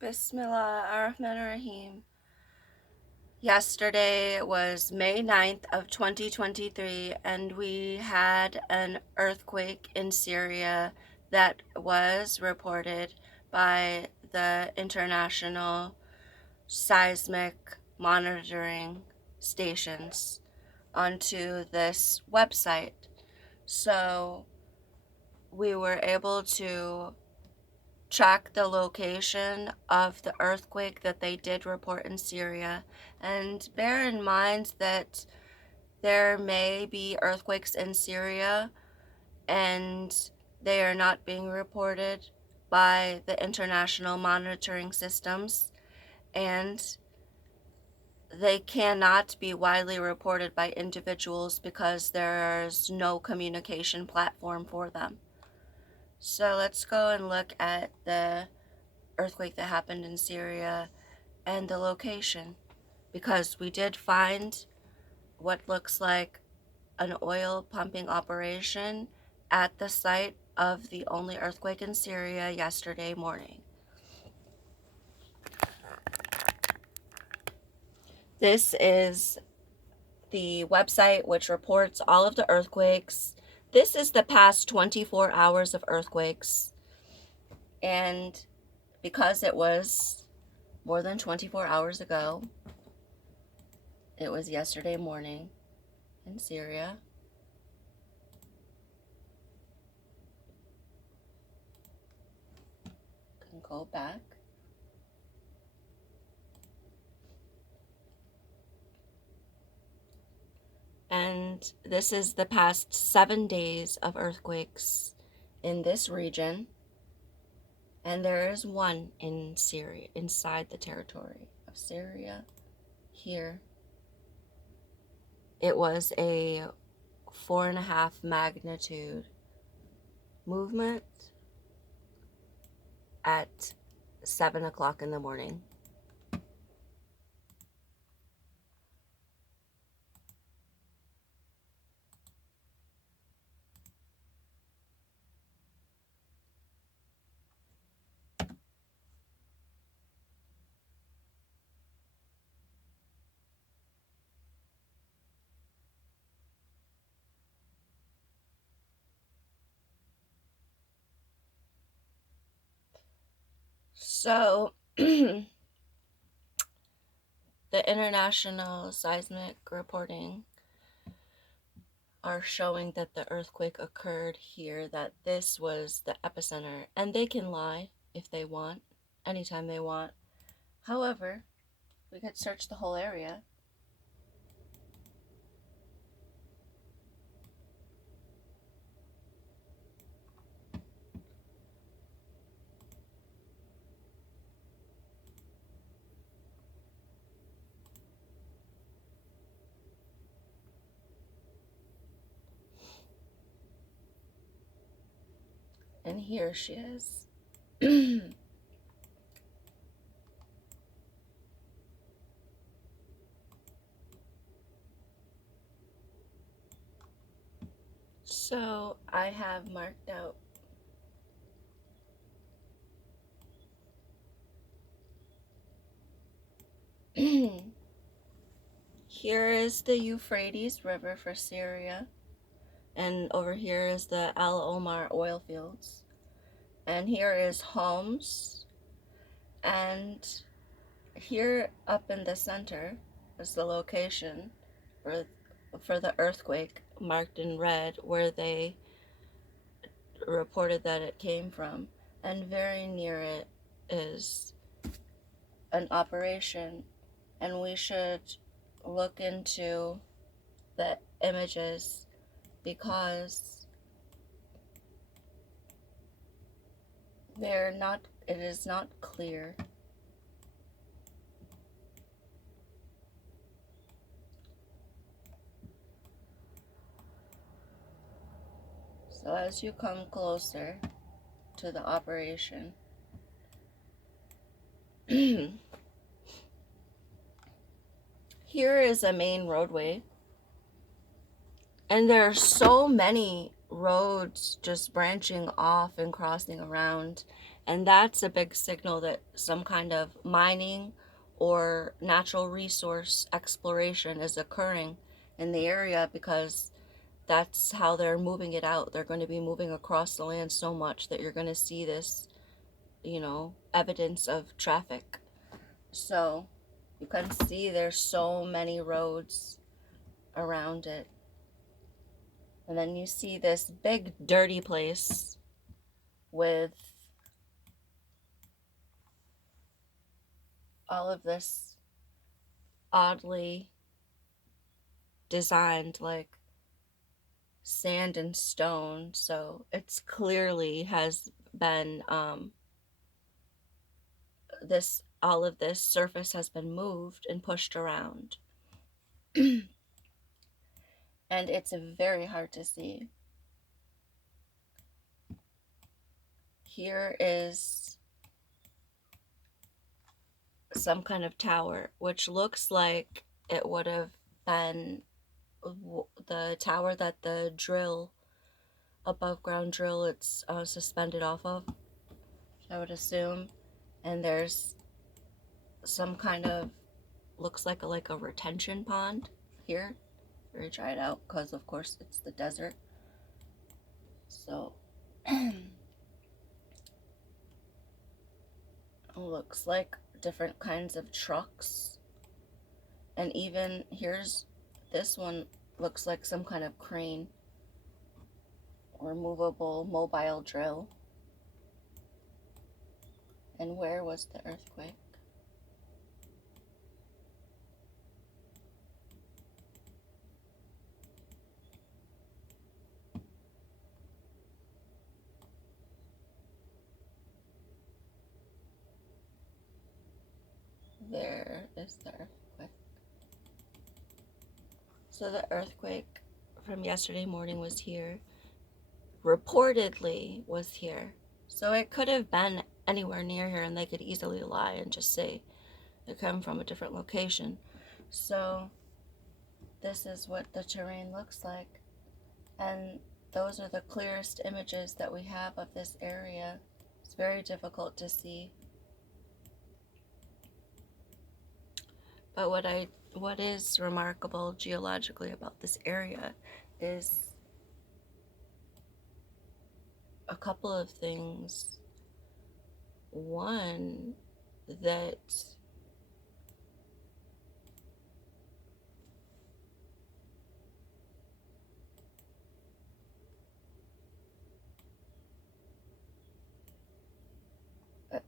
Bismillah ar-Rahman ar-Rahim. Yesterday was May 9th of 2023, and we had an earthquake in Syria that was reported by the international seismic monitoring stations onto this website. So we were able to track the location of the earthquake that they did report in Syria, and bear in mind that there may be earthquakes in Syria and they are not being reported by the international monitoring systems, and they cannot be widely reported by individuals because there's no communication platform for them. So let's go and look at the earthquake that happened in Syria and the location, because we did find what looks like an oil pumping operation at the site of the only earthquake in Syria yesterday morning. This is the website which reports all of the earthquakes. This is the past 24 hours of earthquakes, and because it was more than 24 hours ago, it was yesterday morning in Syria. Can go back. And this is the past 7 days of earthquakes in this region. And there is one in Syria, inside the territory of Syria, here. It was a 4.5 magnitude movement at 7 o'clock in the morning. So, the international seismic reporting are showing that the earthquake occurred here, that this was the epicenter, and they can lie if they want, anytime they want. However, we could search the whole area. And here she is. So I have marked out here is the Euphrates River for Syria, and over here is the Al Omar oil fields, and here is Homs, and here up in the center is the location for the earthquake marked in red where they reported that it came from, and very near it is an operation, and we should look into the images because it is not clear. So as you come closer to the operation, here is a main roadway, and there are so many roads just branching off and crossing around, And that's a big signal that some kind of mining or natural resource exploration is occurring in the area, because that's how they're moving it out. They're going to be moving across the land so much that you're going to see this, evidence of traffic. So you can see there's so many roads around it. And then you see this big dirty place with all of this oddly designed, like sand and stone. So it's clearly has been this all of this surface has been moved and pushed around. And it's very hard to see. Here is some kind of tower, which looks like it would have been the tower that the drill, above ground drill, it's suspended off of, I would assume. And there's some kind of, looks like a retention pond here. Very dried out because of course it's the desert. So looks like different kinds of trucks. And even here's this one, looks like some kind of crane or movable mobile drill. And where was the earthquake? There is the earthquake. So the earthquake from yesterday morning was here. Reportedly was here. So it could have been anywhere near here, and they could easily lie and just say they come from a different location. So this is what the terrain looks like. And those are the clearest images that we have of this area. It's very difficult to see. But what is remarkable geologically about this area is a couple of things. One, that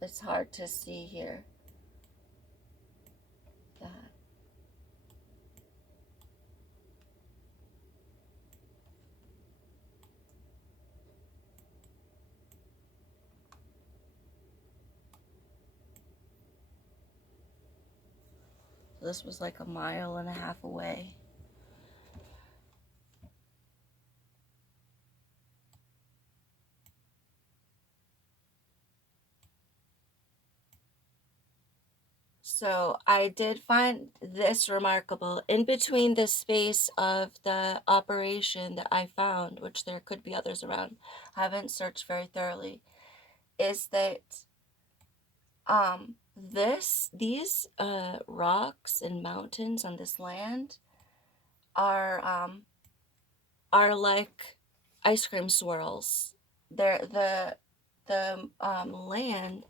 it's hard to see here. That this was like a mile and a half away. So I did find this remarkable. In between the space of the operation that I found, which there could be others around, I haven't searched very thoroughly, is that these rocks and mountains on this land are like ice cream swirls. They're the land,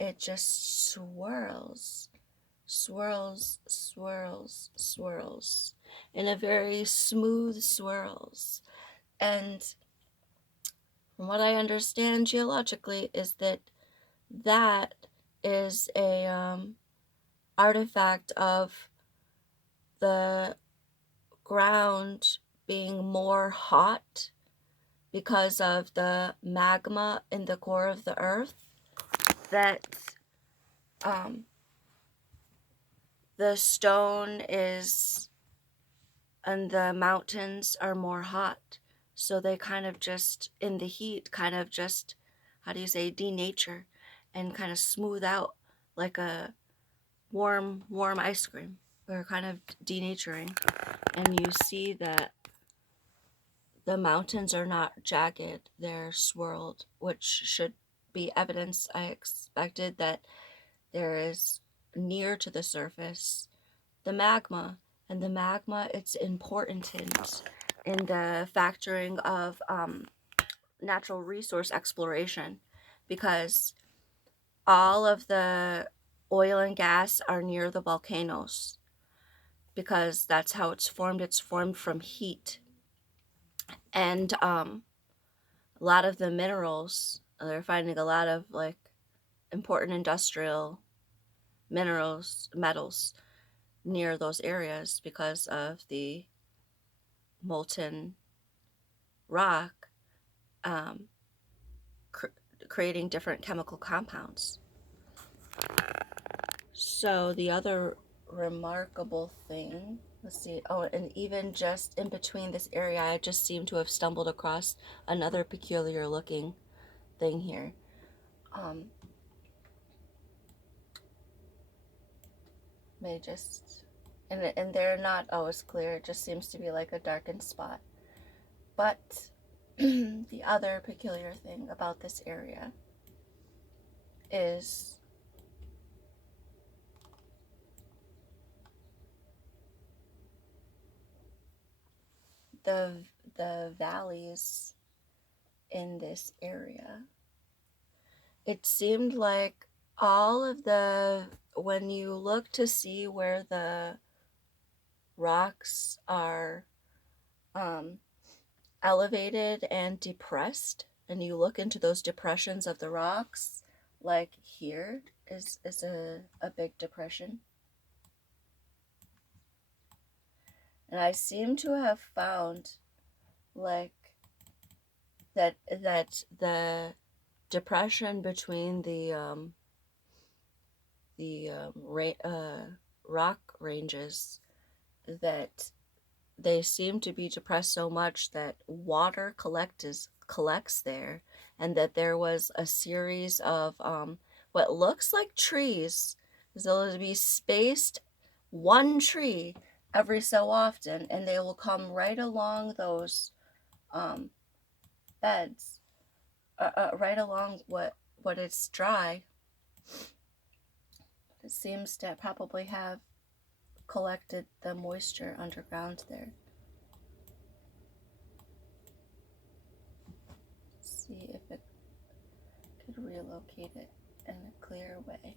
it just swirls, swirls in a very smooth swirls. And from what I understand geologically is that that is a artifact of the ground being more hot because of the magma in the core of the earth, that the stone is and the mountains are more hot, so they kind of just in the heat kind of just, how do you say, denature and kind of smooth out like a warm ice cream. They're kind of denaturing, and you see that the mountains are not jagged, they're swirled, which should be evidence I expected that there is near to the surface the magma. And the magma, it's important in the factoring of natural resource exploration, because all of the oil and gas are near the volcanoes, because that's how it's formed. It's formed from heat. And a lot of the minerals, they're finding a lot of like important industrial minerals, metals near those areas because of the molten rock, um, cr- creating different chemical compounds. So the other remarkable thing, let's see, oh, and even just in between this area, I just seem to have stumbled across another peculiar looking thing here. Um, may just, and they're not always clear. It just seems to be like a darkened spot. But the other peculiar thing about this area is the the valleys in this area. It seemed like all of the, when you look to see where the rocks are um, elevated and depressed, and you look into those depressions of the rocks, like here is a big depression. And I seem to have found like that the depression between rock ranges, that they seem to be depressed so much that water collects there, and that there was a series of what looks like trees. They'll be spaced one tree every so often, and they will come right along those um, beds, right along what is dry. It seems to probably have collected the moisture underground there. Let's see if it could relocate it in a clear way.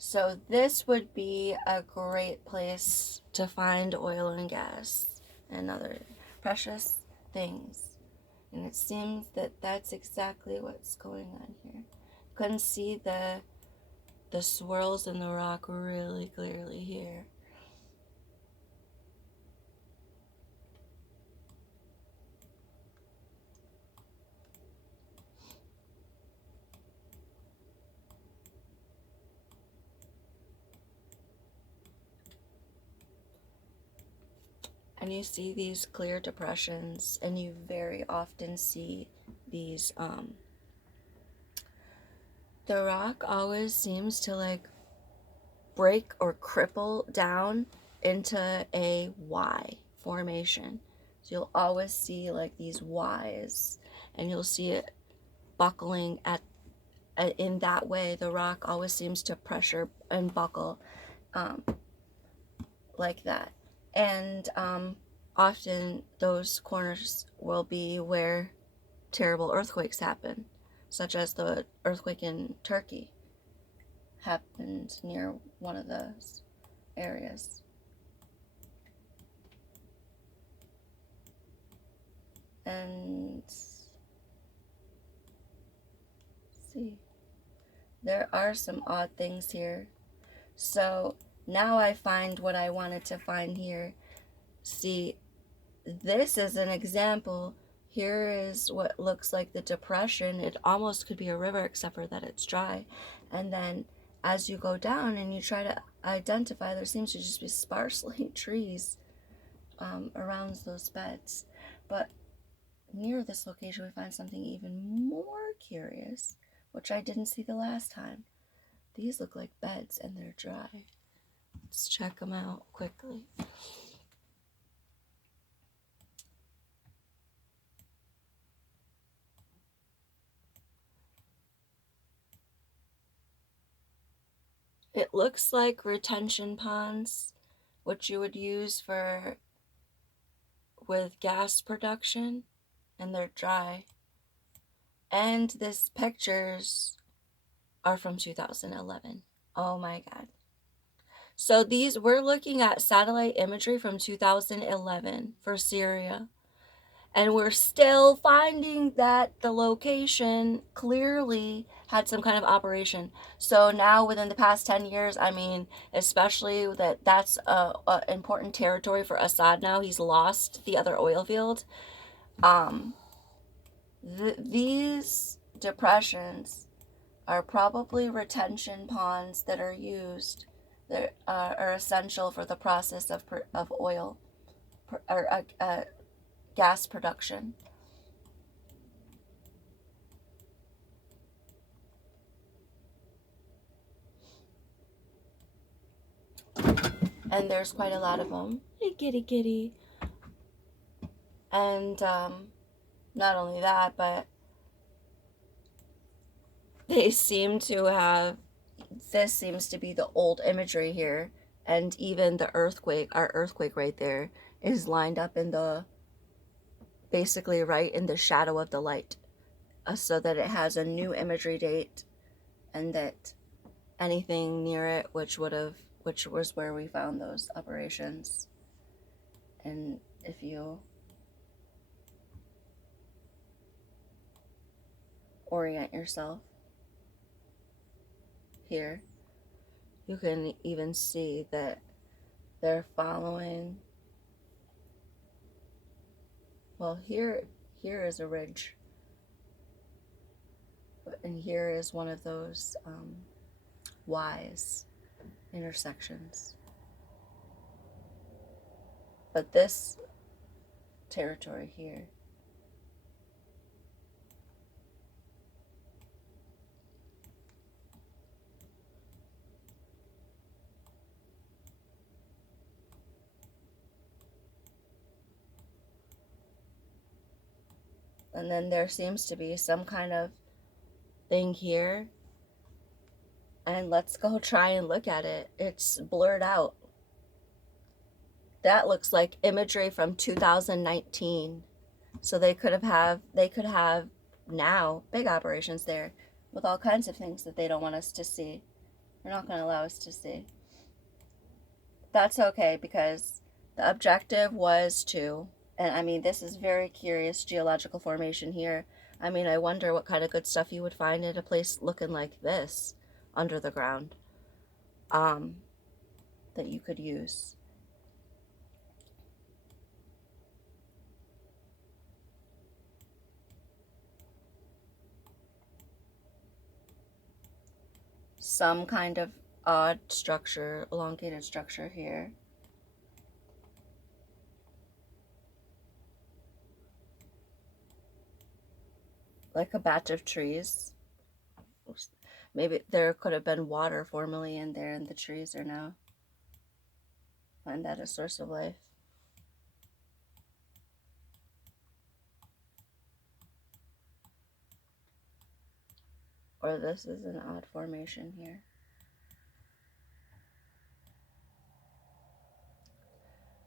So this would be a great place to find oil and gas and other precious things. And it seems that that's exactly what's going on here. Couldn't see the swirls in the rock really clearly here. And you see these clear depressions, and you very often see these the rock always seems to like break or cripple down into a Y formation. So you'll always see like these Ys, and you'll see it buckling in that way. The rock always seems to pressure and buckle um, like that. And often those corners will be where terrible earthquakes happen, such as the earthquake in Turkey happened near one of those areas. And see, there are some odd things here. So now I find what I wanted to find here. See, this is an example. Here is what looks like the depression. It almost could be a river, except for that it's dry. And then as you go down and you try to identify, there seems to just be sparsely trees around those beds. But near this location, we find something even more curious, which I didn't see the last time. These look like beds and they're dry. Let's check them out quickly. It looks like retention ponds, which you would use for with gas production, and they're dry. And these pictures are from 2011. Oh my God. So we're looking at satellite imagery from 2011 for Syria. And we're still finding that the location clearly had some kind of operation. So now within the past 10 years, I mean, especially that's a important territory for Assad now. He's lost the other oil field. Um, these depressions are probably retention ponds that are used that are essential for the process of oil or gas production. And there's quite a lot of them. Hey, kitty, kitty. And not only that, but they seem to have, this seems to be the old imagery here. And even the earthquake, our earthquake right there, is lined up in basically right in the shadow of the light. So that it has a new imagery date, and that anything near it, which was where we found those operations. And if you orient yourself here, you can even see that they're following. Well, here is a ridge, and here is one of those Y's intersections. But this territory here, and then there seems to be some kind of thing here, and let's go try and look at it. It's blurred out. That looks like imagery from 2019. So they could have now big operations there with all kinds of things that they don't want us to see. They're not going to allow us to see. That's okay, because the objective was to, and I mean, this is very curious geological formation here. I mean, I wonder what kind of good stuff you would find in a place looking like this under the ground, that you could use. Some kind of odd structure, elongated structure here. Like a batch of trees. Maybe there could have been water formerly in there, and the trees are now, find that a source of life. Or this is an odd formation here.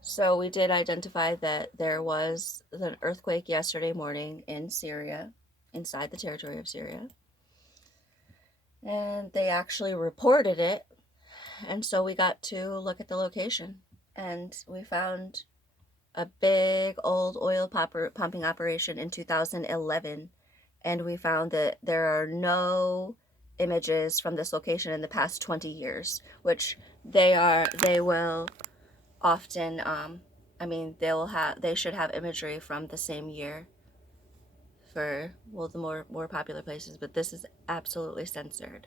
So we did identify that there was an earthquake yesterday morning in Syria, inside the territory of Syria. And they actually reported it. And so we got to look at the location. And we found a big old oil pumping operation in 2011. And we found that there are no images from this location in the past 20 years, which they will often, I mean, they should have imagery from the same year for, well, the more popular places, but this is absolutely censored.